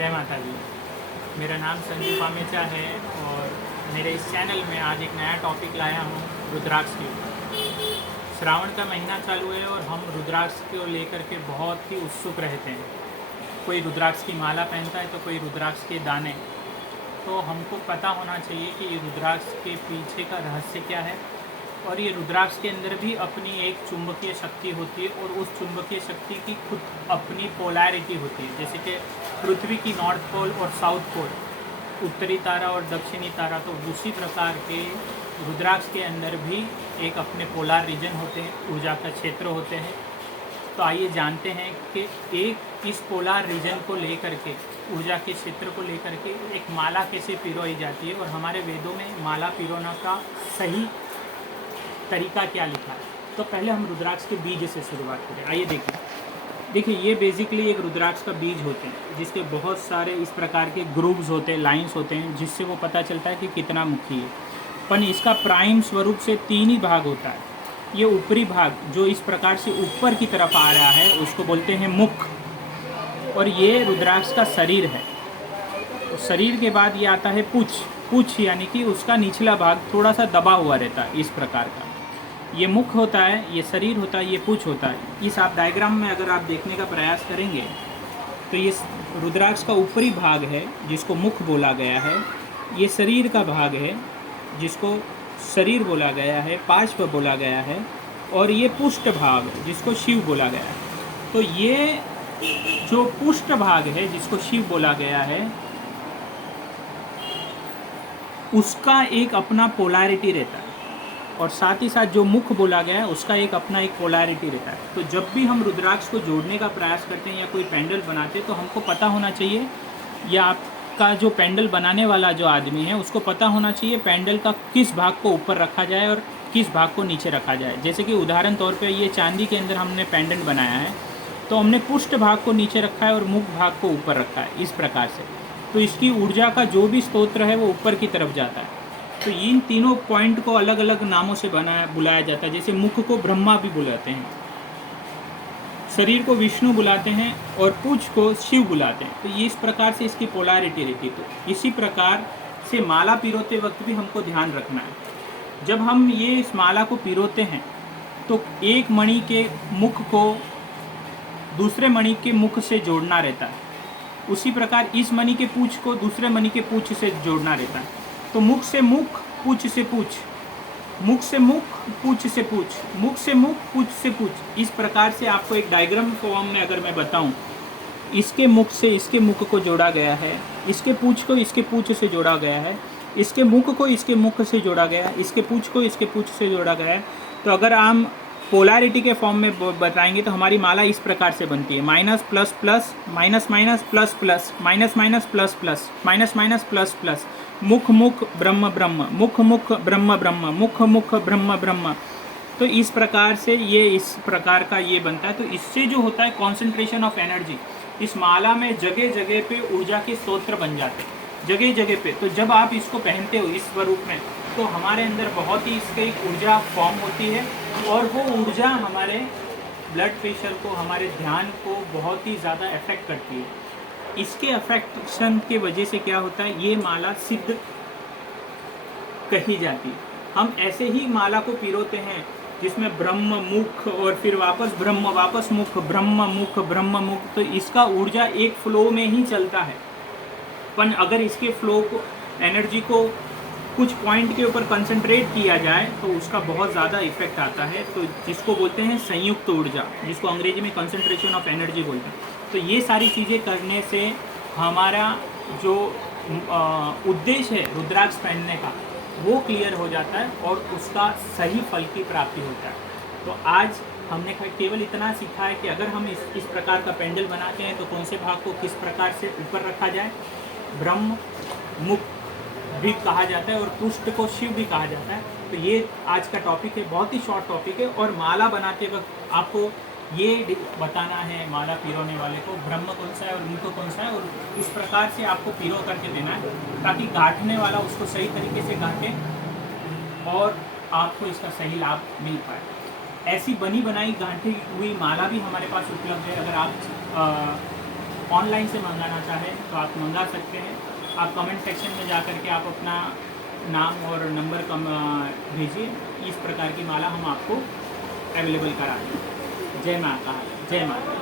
जय माता दी। मेरा नाम संजू पामेचा है और मेरे इस चैनल में आज एक नया टॉपिक लाया हूँ रुद्राक्ष के ऊपर। श्रावण का महीना चालू है और हम रुद्राक्ष को लेकर के बहुत ही उत्सुक रहते हैं। कोई रुद्राक्ष की माला पहनता है तो कोई रुद्राक्ष के दाने। तो हमको पता होना चाहिए कि ये रुद्राक्ष के पीछे का रहस्य क्या है और ये रुद्राक्ष के अंदर भी अपनी एक चुंबकीय शक्ति होती है और उस चुंबकीय शक्ति की खुद अपनी पोलैरिटी होती है। जैसे कि पृथ्वी की नॉर्थ पोल और साउथ पोल, उत्तरी तारा और दक्षिणी तारा, तो उसी प्रकार के रुद्राक्ष के अंदर भी एक अपने पोलर रीजन होते हैं, ऊर्जा का क्षेत्र होते हैं। तो आइए जानते हैं कि एक इस पोलर रीजन को लेकर के, ऊर्जा के क्षेत्र को लेकर के एक माला कैसे पिरोई जाती है और हमारे वेदों में माला पिरोना का सही तरीका क्या लिखा है। तो पहले हम रुद्राक्ष के बीज से शुरुआत करें। आइए देखिए ये बेसिकली एक रुद्राक्ष का बीज होते हैं जिसके बहुत सारे इस प्रकार के ग्रुव्स होते हैं, लाइंस होते हैं, जिससे वो पता चलता है कि कितना मुखी है। पर इसका प्राइम स्वरूप से 3 ही भाग होता है। ये ऊपरी भाग जो इस प्रकार से ऊपर की तरफ आ रहा है उसको बोलते हैं मुख, और ये रुद्राक्ष का शरीर है। और शरीर के बाद ये आता है पूछ यानी कि उसका निचला भाग थोड़ा सा दबा हुआ रहता है इस प्रकार का। ये मुख होता है, ये शरीर होता है, ये पूछ होता है। इस आप डायग्राम में अगर आप देखने का प्रयास करेंगे तो ये रुद्राक्ष का ऊपरी भाग है जिसको मुख बोला गया है, ये शरीर का भाग है जिसको शरीर बोला गया है, पार्श्व बोला गया है, और ये पुष्ट भाग जिसको शिव बोला गया है। तो ये जो पुष्ट भाग है जिसको शिव बोला गया है उसका एक अपना पोलैरिटी रहता है, और साथ ही साथ जो मुख बोला गया है उसका एक अपना एक पोलैरिटी रहता है। तो जब भी हम रुद्राक्ष को जोड़ने का प्रयास करते हैं या कोई पेंडल बनाते हैं तो हमको पता होना चाहिए, या आपका जो पेंडल बनाने वाला जो आदमी है उसको पता होना चाहिए पेंडल का किस भाग को ऊपर रखा जाए और किस भाग को नीचे रखा जाए। जैसे कि उदाहरण तौर पर ये चांदी के अंदर हमने पेंडल बनाया है तो हमने पुष्ट भाग को नीचे रखा है और मुख भाग को ऊपर रखा है इस प्रकार से। तो इसकी ऊर्जा का जो भी स्तोत्र है वो ऊपर की तरफ जाता है। तो इन तीनों पॉइंट को अलग अलग नामों से बुलाया जाता है। जैसे मुख को ब्रह्मा भी बुलाते हैं, शरीर को विष्णु बुलाते हैं और पूंछ को शिव बुलाते हैं। तो ये इस प्रकार से इसकी पोलैरिटी रहती है। तो इसी प्रकार से माला पिरोते वक्त भी हमको ध्यान रखना है। जब हम ये इस माला को पिरोते हैं तो एक मणि के मुख को दूसरे मणि के मुख से जोड़ना रहता है, उसी प्रकार इस मणि के पूंछ को दूसरे मणि के पूंछ से जोड़ना रहता है। तो मुख से मुख, पूंछ से पूंछ, मुख से मुख, पूंछ से पूंछ, मुख से मुख, पूंछ से पूंछ। इस प्रकार से आपको एक डायग्राम फॉर्म में अगर मैं बताऊं, इसके मुख से इसके मुख को जोड़ा गया है, इसके पूंछ को इसके पूंछ से जोड़ा गया है, इसके मुख को इसके मुख से जोड़ा गया है, इसके पूंछ को इसके पूंछ से जोड़ा गया है। तो अगर हम पोलैरिटी के फॉर्म में बताएंगे तो हमारी माला इस प्रकार से बनती है: minus plus plus, minus minus plus plus, minus minus plus plus, minus minus plus plus, मुख मुख ब्रह्म ब्रह्म, मुख मुख ब्रह्म ब्रह्म, मुख मुख ब्रह्म ब्रह्म। तो इस प्रकार से ये इस प्रकार का ये बनता है। तो इससे जो होता है कॉन्सेंट्रेशन ऑफ एनर्जी, इस माला में जगह जगह पे ऊर्जा के स्तोत्र बन जाते हैं, जगह जगह पे। तो जब आप इसको पहनते हो इस स्वरूप में तो हमारे अंदर बहुत ही इसकी एक ऊर्जा फॉर्म होती है, और वो ऊर्जा हमारे ब्लड प्रेशर को, हमारे ध्यान को बहुत ही ज़्यादा अफेक्ट करती है। इसके अफेक्शन के वजह से क्या होता है, ये माला सिद्ध कही जाती है। हम ऐसे ही माला को पिरोते हैं जिसमें ब्रह्म मुख और फिर वापस ब्रह्म, वापस मुख, ब्रह्म मुख, ब्रह्म मुख। तो इसका ऊर्जा एक फ्लो में ही चलता है। पर अगर इसके फ्लो को, एनर्जी को कुछ पॉइंट के ऊपर कंसंट्रेट किया जाए तो उसका बहुत ज़्यादा इफेक्ट आता है। तो जिसको बोलते हैं संयुक्त ऊर्जा, जिसको अंग्रेजी में कंसंट्रेशन ऑफ एनर्जी बोलते हैं। तो ये सारी चीज़ें करने से हमारा जो उद्देश्य है रुद्राक्ष पहनने का वो क्लियर हो जाता है और उसका सही फल की प्राप्ति होता है। तो आज हमने केवल इतना सीखा है कि अगर हम इस प्रकार का पेंडल बनाते हैं तो कौन से भाग को किस प्रकार से ऊपर रखा जाए। ब्रह्म मुख भी कहा जाता है और पुष्ट को शिव भी कहा जाता है। तो ये आज का टॉपिक है, बहुत ही शॉर्ट टॉपिक है। और माला बनाते वक्त आपको ये बताना है माला पिरोने वाले को ब्रह्म कौन सा है और मुख कौन सा है, और इस प्रकार से आपको पिरो करके देना है ताकि गांठने वाला उसको सही तरीके से गांठे और आपको इसका सही लाभ मिल पाए। ऐसी बनी बनाई गांठी हुई माला भी हमारे पास उपलब्ध है। अगर आप ऑनलाइन से मंगाना चाहें तो आप मंगा सकते हैं। आप कमेंट सेक्शन में जा कर के आप अपना नाम और नंबर भेजिए, इस प्रकार की माला हम आपको अवेलेबल करा दें। जय माता, जय माता।